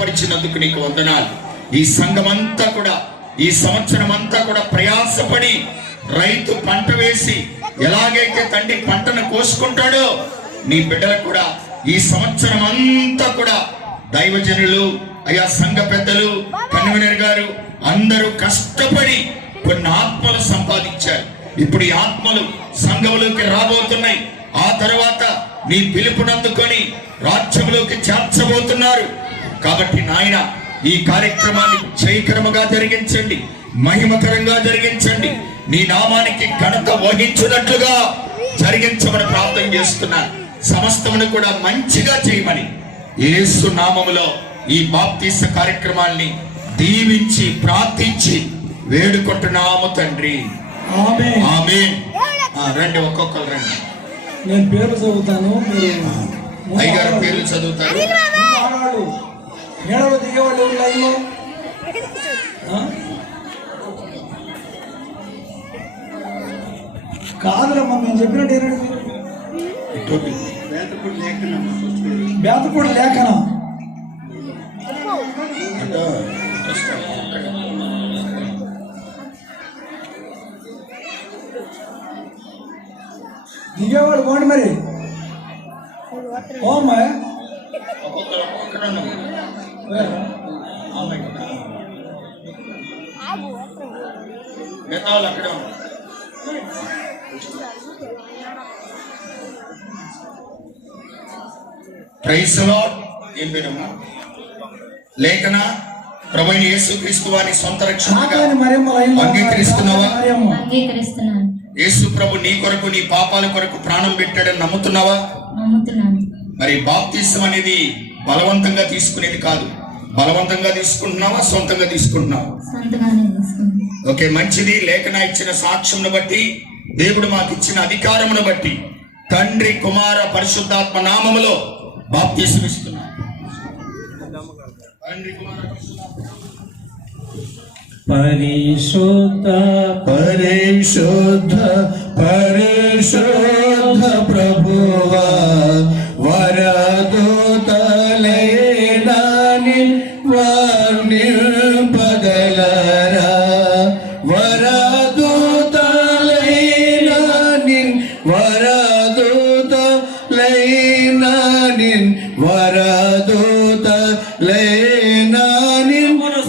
పరిచినందుకు నీకు వందనాలు. ఈ సంఘం అంతా కూడా ఈ సంవత్సరం అంతా కూడా ప్రయాసపడి రైతు పంట వేసి ఎలాగైతే తండ్రి పంటను కోసుకుంటాడో నీ బిడ్డలు కూడా ఈ సంవత్సరం అంతా కూడా దైవజనులు అయా సంఘ పెద్దలు కన్వీనర్ గారు అందరూ కష్టపడి కొన్ని ఆత్మలు సంపాదించారు. ఇప్పుడు ఈ ఆత్మలు సంఘంలోకి రాబోతున్నాయి. ఆ తర్వాత నీ పిలుపునందుకొని రాజ్యంలోకి చేర్చబోతున్నారు. కాబట్టి నాయన ఈ కార్యక్రమాన్ని జయకరముగా జరిగించండి మహిమకరంగా జరిగించండి. నీ నామానికి ఘనత వహించినట్లుగా జరిగించమని ప్రార్థన చేస్తున్నా సమస్తమును కూడా మంచిగా చేయమని యేసు నామములో ఈ బాప్తీస కార్యక్రమాల్ని దీవించి ప్రార్థించి వేడుకుంటున్నాము తండ్రి. రండి ఒక్కొక్కరు రండి. నేను పేరు చదువుతాను అయ్యగారు పేర్లు చదువుతారు. ఆడవాళ్ళు మేడలు దిగేవాళ్ళు ఎవరు లైన్లో ఆ? కాదురమ్మా మేము చెప్పినట్టు ఏనండి మీరు బేతపూడి లేఖనం దిగేవాడు పోండి మరి ఓమ్మా మిగతా వాళ్ళు అక్కడే ఉన్నారు. లార్డ్. ఏం పేరమ్మా లేఖన ప్రభుని యేసు క్రీస్తు వారి సొంత రక్షణగా అంగీకరిస్తున్నావా? యేసు ప్రభు నీ కొరకు నీ పాపాల కొరకు ప్రాణం పెట్టాడని నమ్ముతున్నావా నమ్ముతున్నాను మరి బాప్తిసం అనేది బలవంతంగా తీసుకునేది కాదు. బలవంతంగా తీసుకుంటున్నావా? సొంతంగా తీసుకుంటున్నావా? ఓకే మంచిది. లేఖన ఇచ్చిన సాక్ష్యంను బట్టి దేవుడు మాకు ఇచ్చిన అధికారమును బట్టి తండ్రి కుమార పరిశుద్ధాత్మ నామములో బాప్తీసం ఇస్తున్నా. తండ్రి కుమార పరిశుద్ధాత్మ పరిశుద్ధ పరిశుద్ధ పరిశుద్ధ.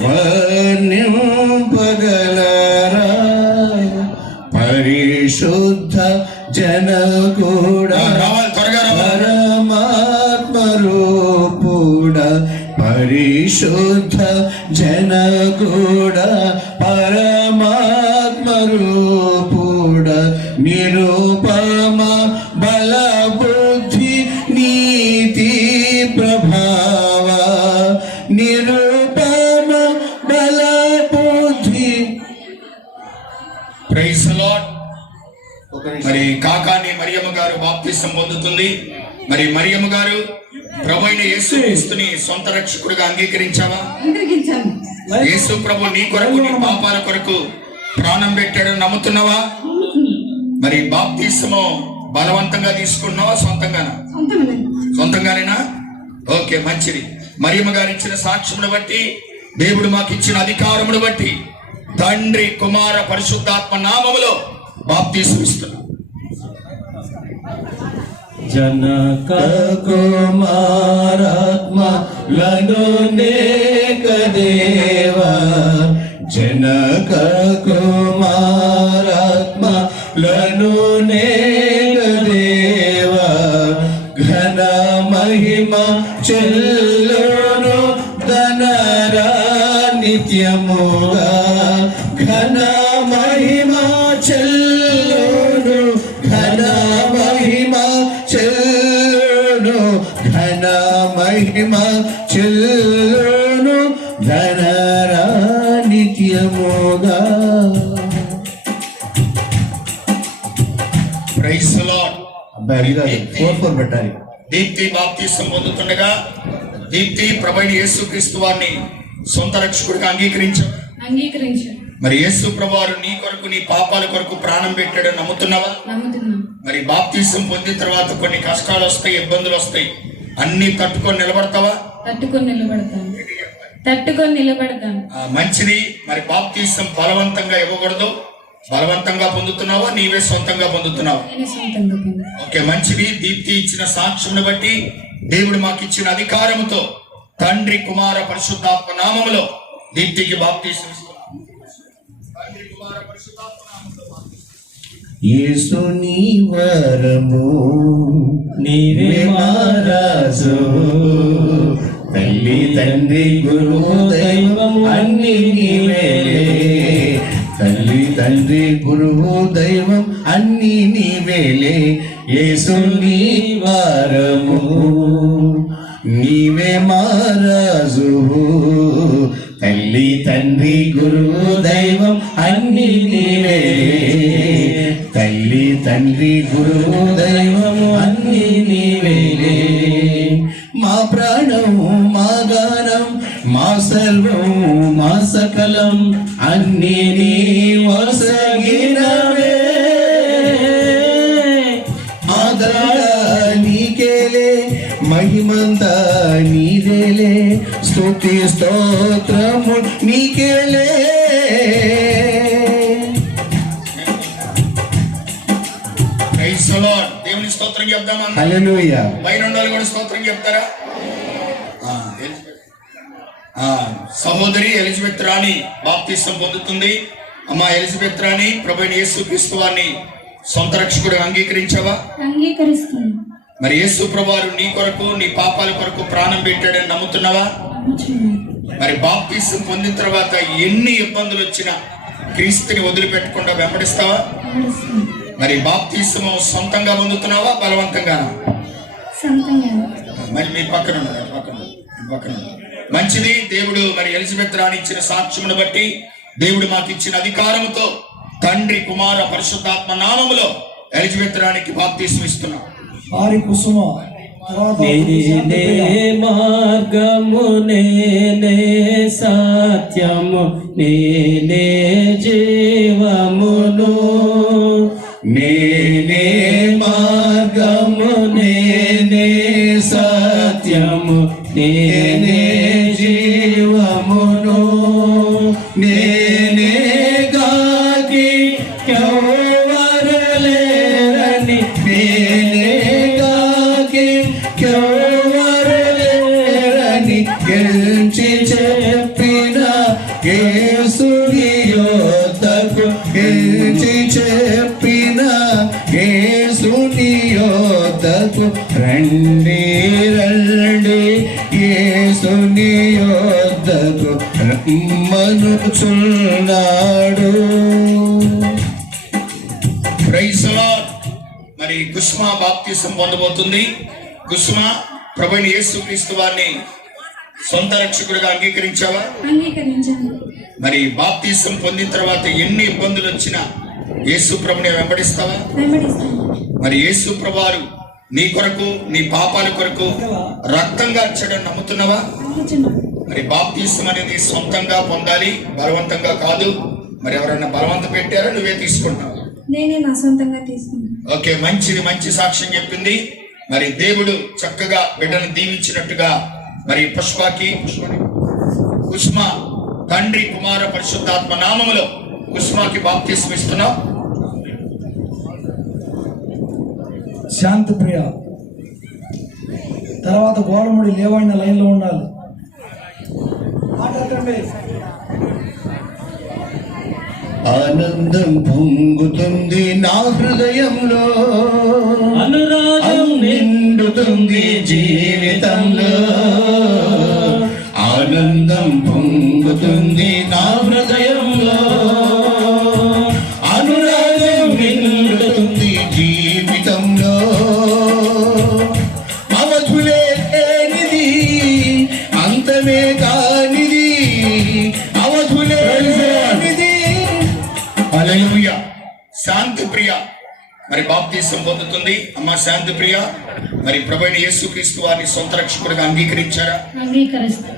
What? మరి మరియమ్మ గారు ప్రభు అయిన యేసు. క్రీస్తుని సొంత రక్షకుడిగా అంగీకరించావా? యేసు ప్రభు నీ కొరకు నీ పాపాల కొరకు ప్రాణం పెట్టాడని నమ్ముతున్నావా? మరి బాప్తిసము బలవంతంగా తీసుకున్నావా సొంతంగానా? సొంతంగానేనా? ఓకే మంచిది. మరియమ్మ గారు ఇచ్చిన సాక్ష్యమును బట్టి దేవుడు మాకు ఇచ్చిన అధికారమును బట్టి తండ్రి కుమార పరిశుద్ధాత్మ నామములో బాప్తీసం ఇస్తున్నాం. జనక కుమారాత్మ లనునేక దేవ జనక కుమారాత్మ లనునేక దేవ ఘన మహిమ చెల్లును ధనరా నిత్యముగా ఫోర్ పెట్టాలి. దీప్తి బాప్తీసం పొందుతుండగా దీప్తి ప్రభైన యేసు క్రీస్తు వారిని సొంత రక్షకుడిగా అంగీకరించావు అంగీకరించాను మరి యేసు ప్రభువారు నీ కొరకు నీ పాపాల కొరకు ప్రాణం పెట్టాడని నమ్ముతున్నావా? మరి బాప్తీసం పొందిన తర్వాత కొన్ని కష్టాలు వస్తాయి ఇబ్బందులు వస్తాయి. అన్ని తట్టుకొని నిలబడతావా? తట్టుకొని నిలబడతాను తట్టుకొని నిలబడతాను మంచిది. మరి బాప్తీసం బలవంతంగా ఇవ్వకూడదు. బలవంతంగా పొందుతున్నావా నీవే సొంతంగా పొందుతున్నావా. ఓకే మంచిది దీప్తి ఇచ్చిన సాక్ష్యమును బట్టి దేవుడు మాకు ఇచ్చిన అధికారముతో తండ్రి కుమార పరిశుద్ధాత్మ నామములో దీప్తికి బాప్తీసం ఇస్తున్నాం. తండ్రి కుమార పరిశుద్ధాత్మ నామములో బాప్తీసం. యేసుని వరము నీవే మహారాజు తల్లి తండ్రి గురువు దైవం అన్ని నీవేలే తండ్రి గురువు దైవం అన్ని నీవేలే యేసుని వారము. నీవే మారాజు తల్లి తండ్రి గురువు దైవం అన్ని నీవే తల్లి తండ్రి గురువు దైవము అన్ని నీవేలే మా ప్రాణము మా గానం మా సర్వం మా సకలం అన్ని నీ స్తుతి స్తోత్రము నీకేలే. దేవుని స్తోత్రం చెప్దామా? పైన కూడా స్తోత్రం చెప్తారా? సహోదరి ఎలిజబెత్ రాణి బాప్తిసం పొందుతుంది. అమ్మా ఎలిజబెత్ రాణి ప్రభు యేసు క్రీస్తు వారిని సొంత రక్షకుడు అంగీకరించావా? అంగీకరిస్తాను మరి యేసు ప్రభువారు నీ కొరకు నీ పాపాల కొరకు ప్రాణం పెట్టాడని నమ్ముతున్నావా? మరి బాప్తిసం పొందిన తర్వాత ఎన్ని ఇబ్బందులు వచ్చినా క్రీస్తుని వదిలిపెట్టకుండా వెంబడిస్తావా? మరి బాప్తిసము సొంతంగా పొందుతున్నావా బలవంతంగానా? సొంతంగా మరి మీ పక్కన పక్కన పక్కన. మంచిది దేవుడు మరి ఎలిజబెత్ రాణి ఇచ్చిన సాక్ష్యమును బట్టి దేవుడు మాకు ఇచ్చిన అధికారముతో తండ్రి కుమార పరిశుద్ధాత్మ నామములో ఎలిజబెత్ రాణికి బాప్తీసం ఇస్తున్నాం. ఆరి కుసుమ మార్గము నేనే సత్యము నేనే జీవమును. నేనే మార్గము నేనే సత్యము నేనే జీవమును. నేనే గాకి కెవ్వరలేరని నేనే గాకి రండి రమ్మనుచున్నాడు. మరి కుష్మా బాప్తీసం పొందబోతుంది. కుష్మా ప్రభుని యేసు క్రీస్తు వారిని సొంత రక్షకుడిగా అంగీకరించావా? మరి బాప్తీసం పొందిన తర్వాత ఎన్ని ఇబ్బందులు వచ్చినా యేసు ప్రభుని వెంబడిస్తావా? మరి యేసు ప్రభువారు నీ కొరకు నీ పాపాల కొరకు రక్తంగా వచ్చాడని నమ్ముతున్నావా? మరి బాప్తీసం అనేది సొంతంగా పొందాలి బలవంతంగా కాదు. మరి ఎవరైనా బలవంత పెట్టారో? నువ్వే తీసుకుంటావు? నేనే నా సొంతంగా తీసుకున్నాను ఓకే మంచిది మంచి సాక్ష్యం చెప్పింది. మరి దేవుడు చక్కగా బిడ్డను దీవించినట్టుగా మరి పుష్పకి కుష్మ తండ్రి కుమార పరిశుద్ధాత్మ నామములో కుష్మాకి బాప్తీసం ఇస్తున్నాం. శాంతి ప్రియ తర్వాత గోడముడి లేవాడిన లైన్లో ఉండాలి. ఆనందం పొంగుతుంది నా హృదయంలో. అనురాగం నిండుతుంది జీవితంలో. ఆనందం పొంగుతుంది బాప్తీసం పొందుతుంది అమ్మ శాంతి ప్రియ మరి ప్రభుని యేసుక్రీస్తు వారిని సొంత రక్షకుడిగా అంగీకరించారా?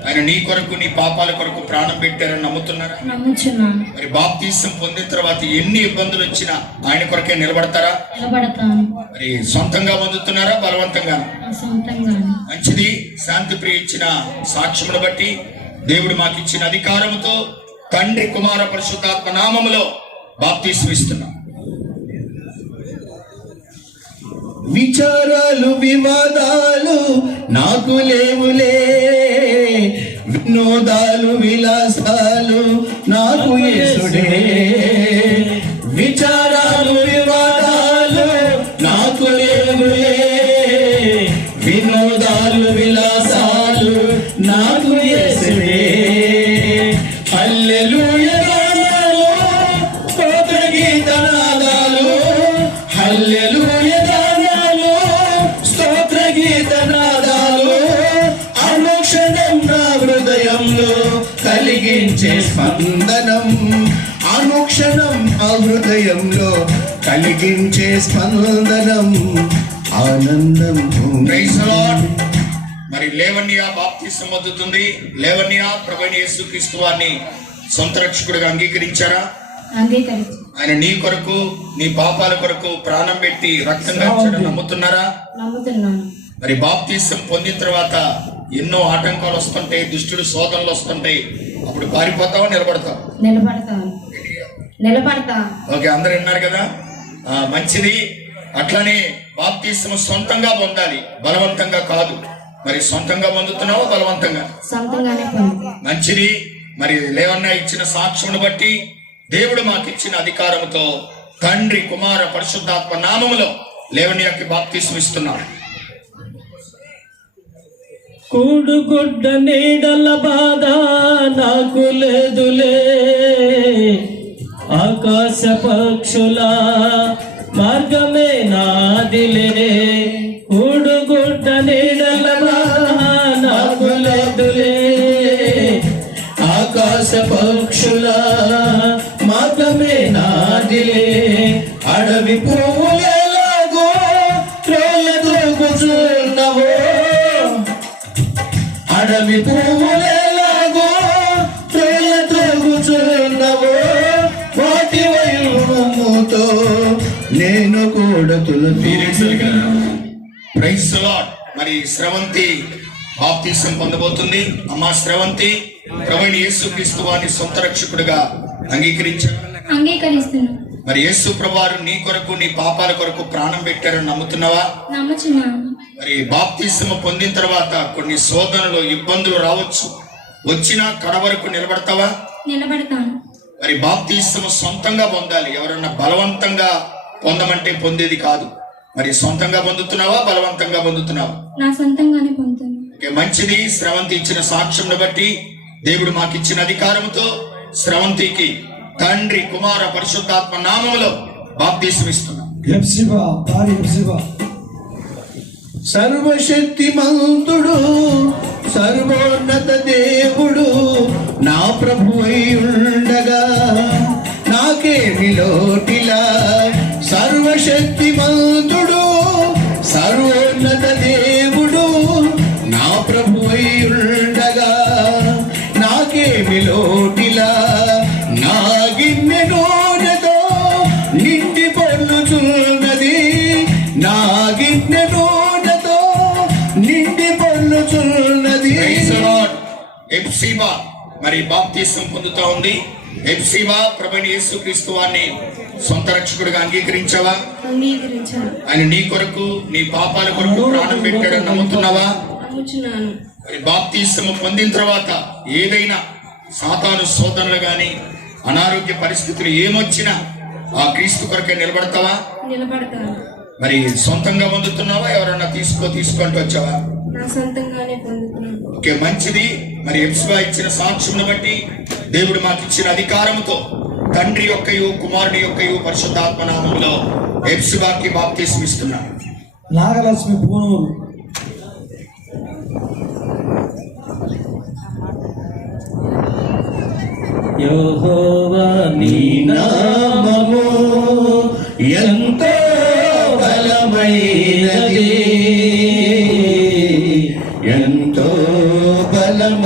ఆయన నీ కొరకు నీ పాపాల కొరకు ప్రాణం పెట్టారని నమ్ముతున్నారా? మరి బాప్తీసం పొందిన తర్వాత ఎన్ని ఇబ్బందులు వచ్చినా ఆయన కొరకే నిలబడతారా? మరి సొంతంగా పొందుతున్నారా బలవంతంగా మంచిది. శాంతి ప్రియ ఇచ్చిన సాక్ష్యమును బట్టి దేవుడు మాకు ఇచ్చిన అధికారముతో తండ్రి కుమార పరిశుద్ధాత్మ నామములో బాప్తీస్మిస్తున్నాం. విచారాలు వివాదాలు నాకు లేవులే. వినోదాలు విలాసాలు నాకు యేసుడే. విచారాలు కలిగించే స్పందనం ఆనందం. మరి లేవన్యా బాప్తీసం పొందుతుంది. లేవన్యా ప్రభుని యేసుక్రీస్తు వారిని సొంత రక్షకుడిగా అంగీకరించారా? అంగీకరించు. ఆయన నీ కొరకు నీ పాపాల కొరకు ప్రాణం పెట్టి రక్తం కార్చడం నమ్ముతున్నారా? నమ్ముతున్నాను. మరి బాప్తీసం పొందిన తర్వాత ఎన్నో ఆటంకాలు వస్తుంటాయి దుష్టుడు శోధనలు వస్తుంటాయి. అప్పుడు పారిపోతావా నిలబడతావు? నిలబడతాను. నిలబడతా ఓకే అందరు విన్నారు కదా? మంచిది. అట్లనే బాప్తీసం సొంతంగా పొందాలి. బలవంతంగా కాదు. మరి సొంతంగా పొందుతున్నావా బలవంతంగా? మంచిది. మరి లేవన్నా ఇచ్చిన సాక్ష్యమును బట్టి దేవుడు మాకు ఇచ్చిన అధికారముతో తండ్రి కుమార పరిశుద్ధాత్మ నామములో లేవనియాకి బాప్తీసం ఇస్తున్నాడు. కూడుగుడ్డ నీడల బాధ నాకు లేదులే ఆకాశ పక్షుల మార్గమే నాదిలే. కూడుగుడ్డ నీడల నాకు లేదులే. ఆకాశ పక్షుల మార్గమే నాదిలే. అడవి పువ్వులేలాగో త్రోయతో కూర్చున్నవో అడవి పువ్వు ప్రైస్ లాడ్ మరి స్రవంతి బాప్తీసం పొందబోతుంది. అమ్మా స్రవంతి ప్రవీణ్ యేసు క్రీస్తు వారిని సొంత రక్షకుడిగా అంగీకరించారు మరి యేసు ప్రభువారు నీ కొరకు నీ పాపాల కొరకు ప్రాణం పెట్టారని నమ్ముతున్నావా? మరి బాప్తీసము పొందిన తర్వాత కొన్ని శోధనలు ఇబ్బందులు రావచ్చు. వచ్చినా కడ వరకు నిలబడతావా? నిలబడతాను. మరి బాప్తీసము సొంతంగా పొందాలి. ఎవరన్నా బలవంతంగా పొందమంటే పొందేది కాదు. మరి సొంతంగా పొందుతున్నావా బలవంతంగా పొందుతున్నావా? నా సొంతంగానే పొందుతాను ఓకే, మంచిది. స్రవంతి ఇచ్చిన సాక్ష్యంను బట్టి దేవుడు మాకు ఇచ్చిన అధికారంతో స్రవంతికి తండ్రి కుమార పరిశుద్ధాత్మ నామములో బాప్తీసం ఇస్తున్నాం. హెప్సిబా భార్య హెప్సిబా సర్వశక్తిమంతుడు సర్వోన్నత దేవుడు నా ప్రభు ఉండగా నాకేమి లోటిలా? సర్వశక్తిమంతుడు సర్వోన్నత దేవుడు నా ప్రభు ఉండగా నాకేమి లోటిలా నా గిన్నె నూనెతో నిండి పొల్లుచున్నది నా గిన్నె నూనెతో నిండి పొల్లుచున్నది ఎప్సిబా మరి బాప్తీసం పొందుతా ఉంది. ఎప్సిబా ప్రభుని యేసుక్రీస్తు వారిని సొంత రక్షకుడిగా అంగీకరించావా? ఆయన నీ కొరకు నీ పాపాల కొరకు ప్రాణం పెట్టాడని నమ్ముతున్నావా? మరి బాప్తీసము పొందిన తర్వాత ఏదైనా సాతాను శోధనలు గాని అనారోగ్య పరిస్థితులు ఏమొచ్చినా ఆ క్రీస్తు కొరకే నిలబడతావా? మరి సొంతంగా పొందుతున్నావా? ఎవరన్నా తీసుకో తీసుకుంటూ వచ్చావా? ఓకే మంచిది. మరి ఎప్సుగా ఇచ్చిన సాక్ష్యం బట్టి దేవుడు మాకు ఇచ్చిన అధికారముతో తండ్రి యొక్కయు కుమారుని యొక్కయు పరిశుద్ధాత్మ నామంలో ఎప్సుగాకి బాప్తీసం ఇస్తున్నాను నాగలక్ష్మి పూనూరు యెహోవా నీ నామము ఎంతో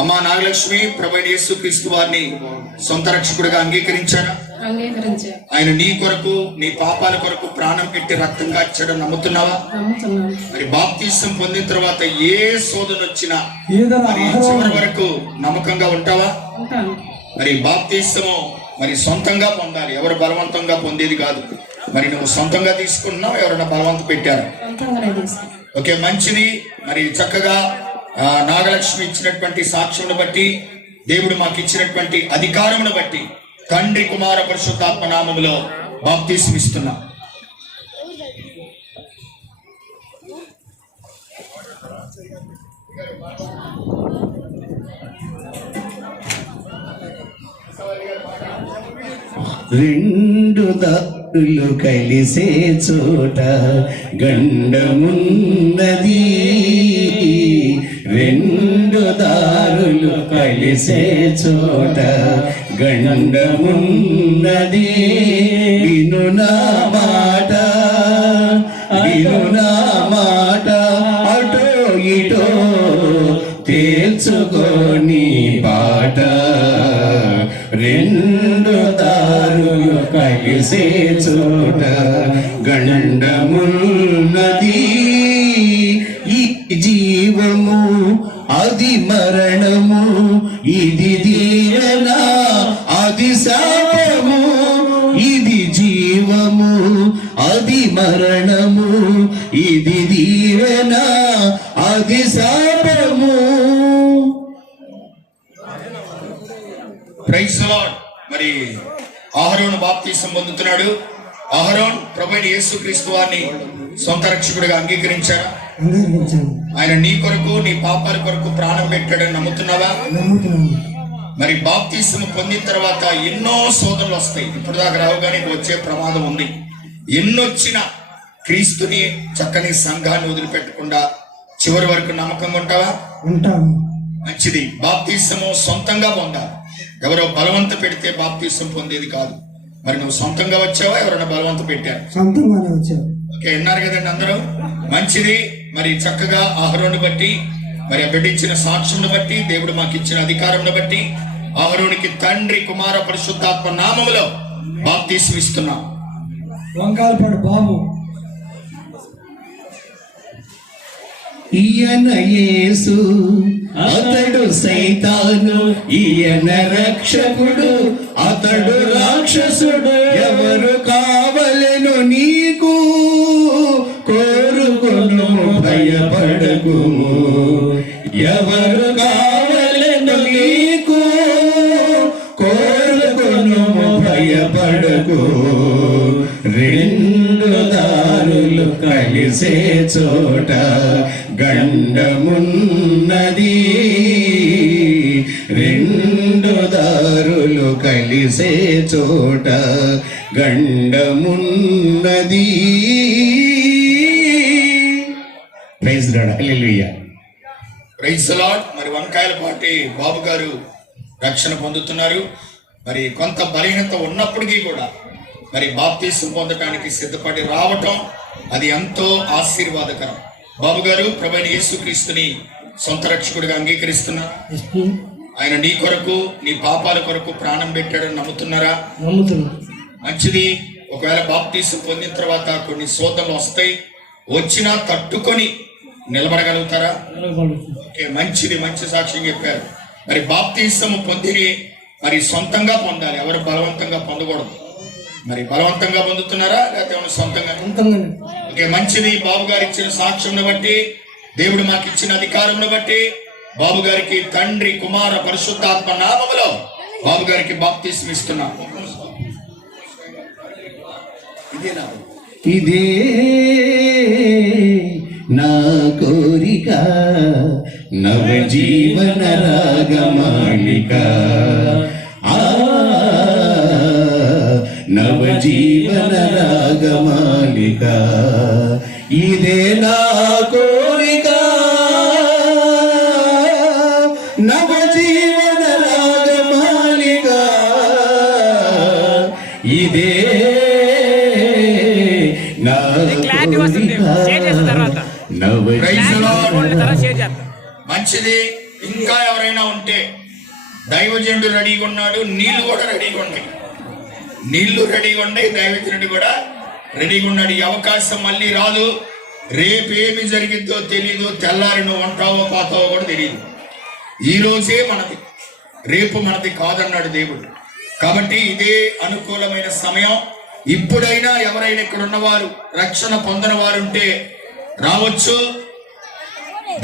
అమ్మా నాగలక్ష్మి ప్రభు యేసు క్రీస్తు వారిని సొంత రక్షకుడిగా అంగీకరించారా? ఆయన నీ కొరకు నీ పాపాల కొరకు ప్రాణం పెట్టి రక్తం కాచడం నమ్ముతున్నావా? మరి బాప్తిసం పొందిన తర్వాత ఏ శోధన వచ్చినా మరి చివరి వరకు నమ్మకంగా ఉంటావా? మరి బాప్తిసము మరి సొంతంగా పొందాలి. ఎవరు బలవంతంగా పొందేది కాదు. మరి నువ్వు సొంతంగా తీసుకుంటున్నావు? ఎవరైనా బలవంత పెట్టారు? ఓకే మంచిది. మరి చక్కగా నాగలక్ష్మి ఇచ్చినటువంటి సాక్ష్యమును బట్టి దేవుడు మాకు ఇచ్చినటువంటి అధికారమును బట్టి తండ్రి కుమార పరిశుద్ధాత్మ నామములో బాప్తీసమిస్తున్నా. రెండు దత్తులు కలిసే చోట గండమున్నది. దారులు కలిసే చోట గండమున్నది. విను నా మాట విను నా మాట అటో ఇటో తేల్చుకొని పాట. రెండు దారులు కలిసే చోట గండమున్నది. అది మరణము ఇది దీవెన అది శాపము ఇది జీవము. అది మరణము ఇది దీవెన అది శాపము. మరి ఆహరోను బాప్తీసం పొందుతున్నాడు. ఆహరోన్ ప్రభు యేసు క్రీస్తు వారిని సొంత రక్షకుడిగా అంగీకరించారా అంగీకరించాను ఆయన నీ కొరకు నీ పాపాల కొరకు ప్రాణం పెట్టాడని నమ్ముతున్నావా? నమ్ముతున్నాను. మరి బాప్తీసం పొందిన తర్వాత ఎన్నో శోధనలు వస్తాయి. ఇప్పుడు దాకా రావు కానీ వచ్చే ప్రమాదం ఉంది. ఎన్నొచ్చినా క్రీస్తుని చక్కని సంఘాన్ని వదిలిపెట్టకుండా చివరి వరకు నమ్మకంగా ఉంటావా? ఉంటాను. మంచిది. బాప్తీసము సొంతంగా పొందాలి. ఎవరో బలవంత పెడితే బాప్తీసం పొందేది కాదు. మరి నువ్వు సొంతంగా వచ్చావా? ఎవరైనా బలవంత పెట్టారు? సొంతంగానే వచ్చాను. ఓకే విన్నారు కదండి అందరూ? మంచిది. మరి చక్కగా ఆహరోని బట్టి మరి ఆ బిడ్డ బట్టి దేవుడు మాకు ఇచ్చిన అధికారంను బట్టి ఆహరోనికి తండ్రి కుమార పరిశుద్ధాత్మ నామములో బాప్తీసం ఇస్తున్నాం వంకాలపాడు బాబు. ఈయన యేసు అతడు సైతాను ఈయన రక్షకుడు అతడు రాక్షసుడు. దారులు కలిసే చోట గండమున్నది. రెండు దారులు కలిసే చోట గండమున్నది. ప్రైజ్ ప్రైజ్ లాడ్ మరి వంకాయల పాటి బాబు గారు రక్షణ పొందుతున్నారు. మరి కొంత బలహీనత ఉన్నప్పటికీ కూడా మరి బాప్తీసం పొందడానికి సిద్ధపడి రావటం అది ఎంతో ఆశీర్వాదకరం. బాబు గారు ప్రభైన యేసుక్రీస్తుని సొంత రక్షకుడిగా అంగీకరిస్తున్నా. ఆయన నీ కొరకు నీ పాపాల కొరకు ప్రాణం పెట్టాడని నమ్ముతున్నారా? మంచిది. ఒకవేళ బాప్తీసం పొందిన తర్వాత కొన్ని శోధనలు వస్తాయి. వచ్చినా తట్టుకొని నిలబడగలుగుతారా? ఓకే మంచిది మంచి సాక్ష్యం చెప్పారు. మరి బాప్తీసము పొందిని మరి సొంతంగా పొందాలి. ఎవరు బలవంతంగా పొందకూడదు. మరి బలవంతంగా పొందుతున్నారా? లేకపోతే సొంతంగా? ఓకే మంచిది. బాబు గారు ఇచ్చిన సాక్ష్యం బట్టి దేవుడు మాకు ఇచ్చిన అధికారం బట్టి బాబు గారికి తండ్రి కుమార పరిశుద్ధాత్మ నామములో బాబు గారికి బాప్తీసం ఇస్తున్నాం. ఇదే నా కోరిక నవజీవన రాగమాలిక ఆ నవజీవన రాగమాలిక. ఇదే నా కోరిక. నవజీవన రాగమాలిక. ఇదే నా మంచిది. ఇంకా ఎవరైనా ఉంటే దైవజనుడు రెడీగా ఉన్నాడు నీళ్ళు కూడా రెడీగా ఉన్నాయి. నీళ్ళు రెడీగా ఉన్నాయి దైవజనుడు కూడా రెడీగా ఉన్నాడు. ఈ అవకాశం మళ్ళీ రాదు. రేపు ఏమి జరిగిద్దో తెలీదు. తెల్లారి నువ్వు ఉంటావో పోతావో కూడా తెలియదు ఈ రోజే మనది. రేపు మనది కాదన్నాడు దేవుడు. కాబట్టి ఇదే అనుకూలమైన సమయం. ఇప్పుడైనా ఎవరైనా ఇక్కడ ఉన్నవారు రక్షణ పొందని వారు ఉంటే రావచ్చు.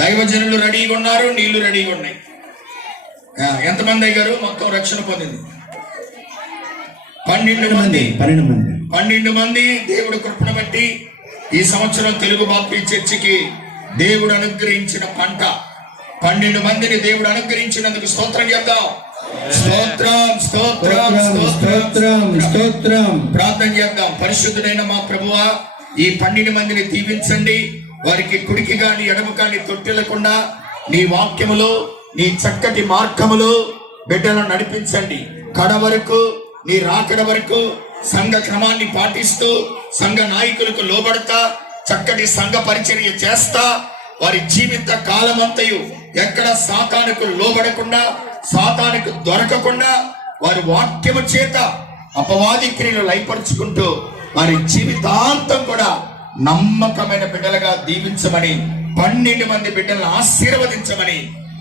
దైవజనులు రెడీగా ఉన్నారు నీళ్ళు రెడీగా ఉన్నాయి. ఎంతమంది అయ్యారు? మొత్తం రక్షణ పొందింది. పన్నెండు మంది. పన్నెండు మంది. పన్నెండు మంది దేవుడు కృపను బట్టి ఈ సంవత్సరం తెలుగు బాప్తీ చర్చికి దేవుడు అనుగ్రహించిన పంట. పన్నెండు మందిని దేవుడు అనుగ్రహించినందుకు స్తోత్రం చెప్దాం. స్తోత్రం స్తోత్రం స్తోత్రం. స్తోత్రం స్తోత్రం. ప్రార్థన చేద్దాం. పరిశుద్ధుడైన మా ప్రభువా ఈ పన్నెండు మందిని దీవించండి. వారికి కుడికి గాని ఎడమ కాని తొట్టిల్లకుండా నీ వాక్యములో నీ చక్కటి మార్గములో బిడ్డలను నడిపించండి. కడ వరకు నీ రాకడ వరకు సంఘ క్రమాన్ని పాటిస్తూ సంఘ నాయకులకు లోబడతా చక్కటి సంఘ పరిచర్య చేస్తా. వారి జీవిత కాలమంతయు ఎక్కడ సాతానుకు లోబడకుండా సాతానుకు దొరకకుండా వారి వాక్యము చేత అపవాది క్రియలు లయపరుచుకుంటూ వారి జీవితాంతం కూడా నమ్మకమైన బిడ్డలుగా దీవించమని పన్నెండు మంది బిడ్డలను ఆశీర్వదించమని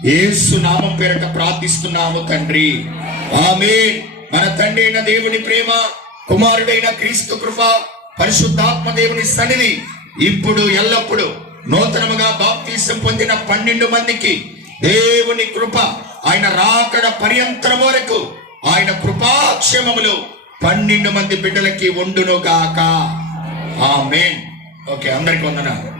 ఏసు నామం పేరట ప్రార్థిస్తున్నాము తండ్రి. ఆమె మన తండ్రి అయిన దేవుని ప్రేమ కుమారుడైన క్రీస్తు కృప పరిశుద్ధాత్మ దేవుని సన్నిధి ఇప్పుడు ఎల్లప్పుడు నూతనముగా బాప్తీసం పొందిన పన్నెండు మందికి దేవుని కృప ఆయన రాకడ పర్యంతరం వరకు ఆయన కృపాక్షేమములు పన్నెండు మంది బిడ్డలకి ఉండును గాక ఆ మెయిన్ ఓకే అందరికి వందన